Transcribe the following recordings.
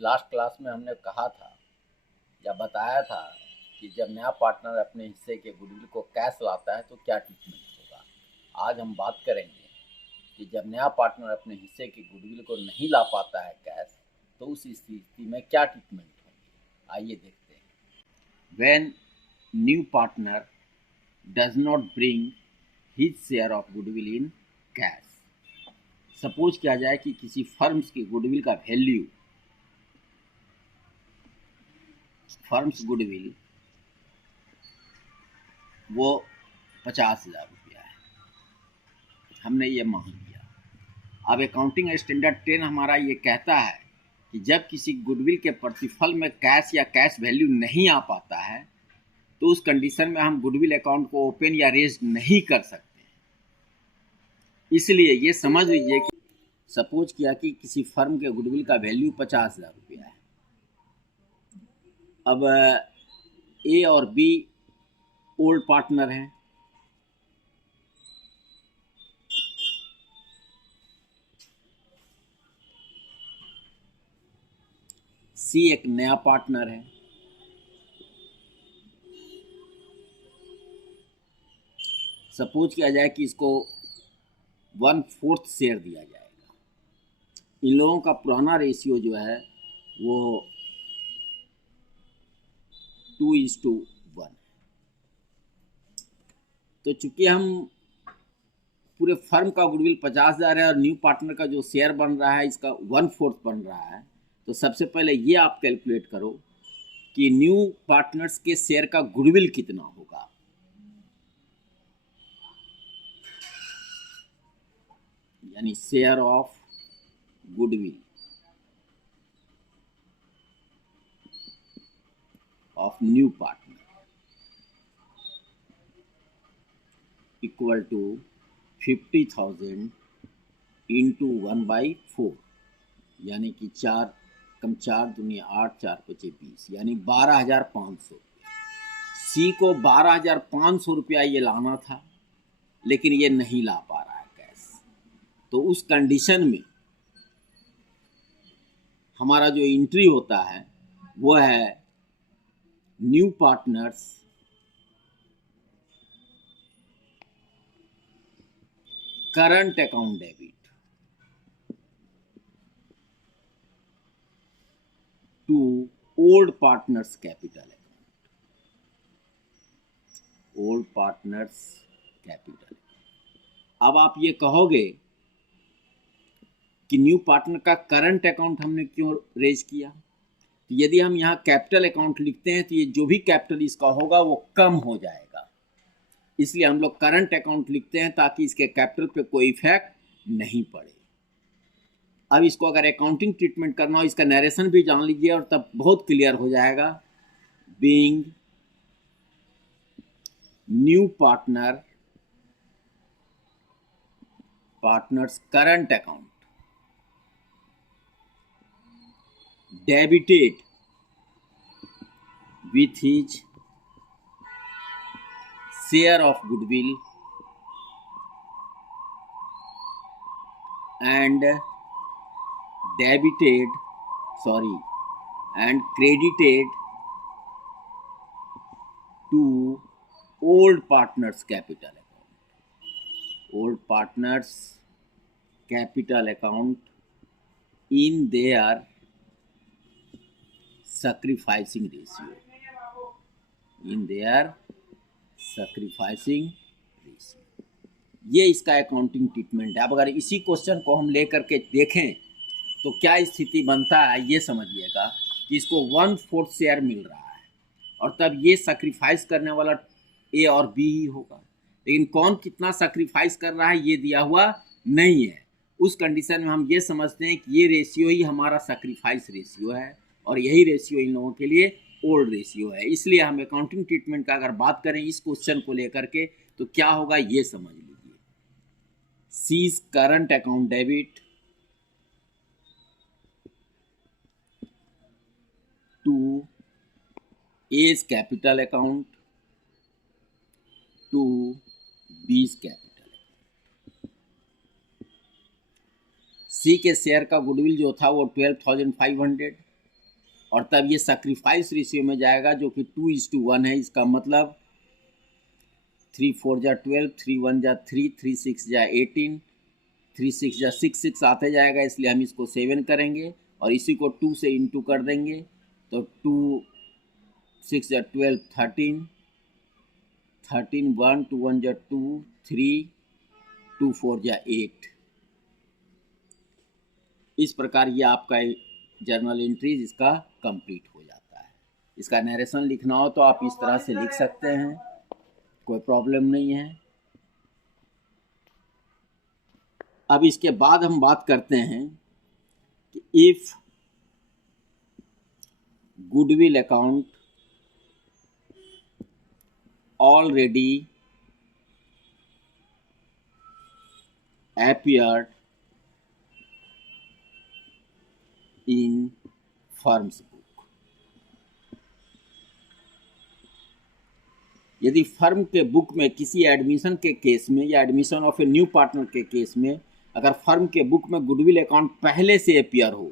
Last class में हमने कहा था या बताया था कि जब नया पार्टनर अपने हिस्से के गुडविल को कैश लाता है तो क्या ट्रीटमेंट होगा। आज हम बात करेंगे कि जब नया पार्टनर अपने हिस्से के गुडविल को नहीं ला पाता है कैश, तो उस स्थिति में क्या ट्रीटमेंट होगी। आइए देखते हैं। When new partner does not bring his share of goodwill in cash. Suppose किया जाए कि किसी फर्म्स के गुडविल का वैल्यू, फर्म्स गुडविल वो 50,000 रुपया है, हमने ये मान लिया। अब अकाउंटिंग स्टैंडर्ड 10 हमारा ये कहता है कि जब किसी गुडविल के प्रतिफल में कैश या कैश वैल्यू नहीं आ पाता है तो उस कंडीशन में हम गुडविल अकाउंट को ओपन या रेज नहीं कर सकते। इसलिए ये समझ लीजिए कि सपोज किया कि किसी फर्म के गुडविल का वैल्यू 50,000 रुपया है। अब ए और बी ओल्ड पार्टनर हैं, सी एक नया पार्टनर है, सपोज किया जाए कि इसको 1/4 शेयर दिया जाएगा। इन लोगों का पुराना रेशियो जो है वो 2:1। तो चूंकि हम पूरे फर्म का गुडविल 50,000 है और न्यू पार्टनर का जो शेयर बन रहा है इसका 1/4 बन रहा है, तो सबसे पहले ये आप कैलकुलेट करो कि न्यू पार्टनर्स के शेयर का गुडविल कितना होगा। यानी share of goodwill of new partner equal to 50,000 into 1/4, यानी कि 4 कम 4 दूनी 8, 4 पचे 20, यानी 12,500। सी को 12,500 रुपया ये लाना था, लेकिन ये नहीं ला पा रहा है कैश। तो उस कंडीशन में हमारा जो एंट्री होता है वो है new partners current account debit to old partners capital account. Old partners capital. अब आप ये कहोगे कि न्यू पार्टनर का करंट अकाउंट हमने क्यों रेज किया। तो यदि हम यहाँ कैपिटल अकाउंट लिखते हैं तो ये जो भी कैपिटल इसका होगा वो कम हो जाएगा, इसलिए हम लोग करंट अकाउंट लिखते हैं ताकि इसके कैपिटल पे कोई इफेक्ट नहीं पड़े। अब इसको अगर अकाउंटिंग ट्रीटमेंट करना हो, इसका नरेशन भी जान लीजिए और तब बहुत क्लियर हो जाएगा। Being new partners current account debited with his share of goodwill and credited to old partners capital account. Old partners capital account in their sacrificing ratio. ये इसका अकाउंटिंग ट्रीटमेंट है। अब अगर इसी क्वेश्चन को हम लेकर के देखें तो क्या स्थिति बनता है ये समझिएगा कि इसको 1/4 शेयर मिल रहा है और तब ये सैक्रिफाइस करने वाला ए और बी ही होगा, लेकिन कौन कितना सैक्रिफाइस कर रहा है ये दिया हुआ नहीं है। उस कंडीशन में हम ये समझते हैं कि ये रेशियो ही हमारा सैक्रिफाइस रेशियो है और यही रेशियो इन लोगों के लिए ओल्ड रेशियो है। इसलिए हम अकाउंटिंग ट्रीटमेंट का अगर बात करें इस क्वेश्चन को लेकर के तो क्या होगा ये समझ लीजिए। C's current account debit to A's capital account to B's capital. C के शेयर का गुडविल जो था वो 12,500, और तब ये सैक्रिफाइस रेशियो में जाएगा जो कि 2:1 है। इसका मतलब 3 4 जा 12, 3 1 जा 3, 3 6 जा 18, 3 6 जा 6 आते जाएगा, इसलिए हम इसको 7 करेंगे और इसी को 2 से इंटू कर देंगे। तो 2 6 जा 12, 13, 13 1 2 1 जा 2, 3 2 4 जा 8। इस प्रकार ये आपका जर्नल एंट्रीज इसका कंप्लीट हो जाता है। इसका नरेशन लिखना हो तो आप इस तरह से लिख सकते हैं, कोई प्रॉब्लम नहीं है। अब इसके बाद हम बात करते हैं कि if goodwill account already appeared in firm's book। यदि फर्म के बुक में किसी एडमिशन के केस में या admission of a new partner के केस में अगर फर्म के बुक में गुडविल अकाउंट पहले से अपीयर हो,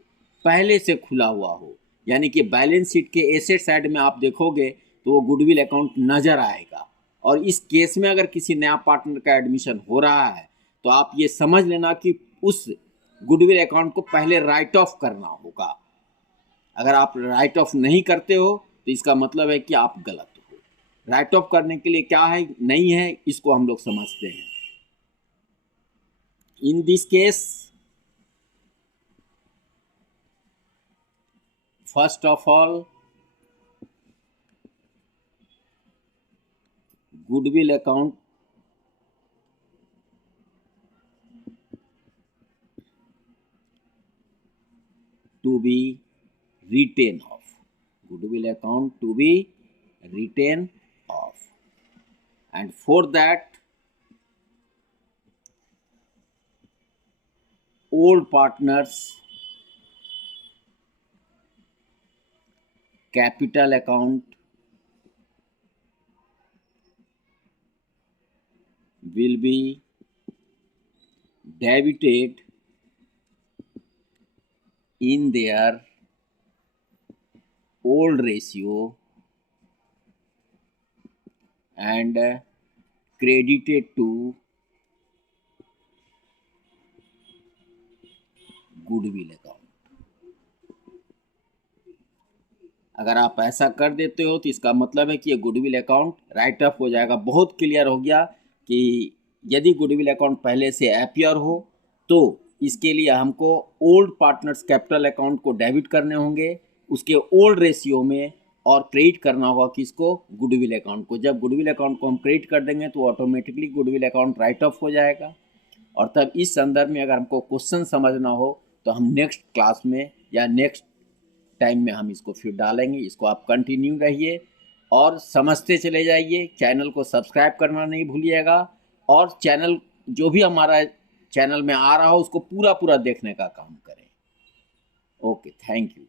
पहले से खुला हुआ हो, यानी कि बैलेंस शीट के एसेट साइड में आप देखोगे तो वो गुडविल अकाउंट नजर आएगा। और इस केस में अगर किसी नया पार्टनर का एडमिशन हो रहा है तो आप ये समझ लेना कि उस गुडविल अकाउंट को पहले राइट ऑफ करना होगा। अगर आप राइट ऑफ नहीं करते हो तो इसका मतलब है कि आप गलत हो। राइट ऑफ करने के लिए क्या है नहीं है इसको हम लोग समझते हैं। In this case first of all goodwill account to be written off, goodwill account to be written off, and for that old partners capital account will be debited in their old ratio and credited to goodwill account. अगर आप ऐसा कर देते हो तो इसका मतलब है कि ये गुडविल अकाउंट राइट ऑफ हो जाएगा। बहुत क्लियर हो गया कि यदि गुडविल अकाउंट पहले से अपीयर हो तो इसके लिए हमको ओल्ड पार्टनर्स कैपिटल अकाउंट को डेबिट करने होंगे उसके ओल्ड रेशियो में और क्रेडिट करना होगा किसको, गुडविल अकाउंट को। जब गुडविल अकाउंट को हम क्रेडिट कर देंगे तो automatically goodwill account right of हो जाएगा। और तब इस संदर्भ में अगर हमको क्वेश्चन समझना हो तो हम नेक्स्ट क्लास में या नेक्स्ट टाइम में हम इसको फिर डालेंगे। इसको आप कंटिन्यू रहिए और समझते चले जाइए। चैनल को सब्सक्राइब करना नहीं भूलिएगा और चैनल जो भी हमारा चैनल में आ रहा हो उसको पूरा देखने का काम करें। Okay, thank you.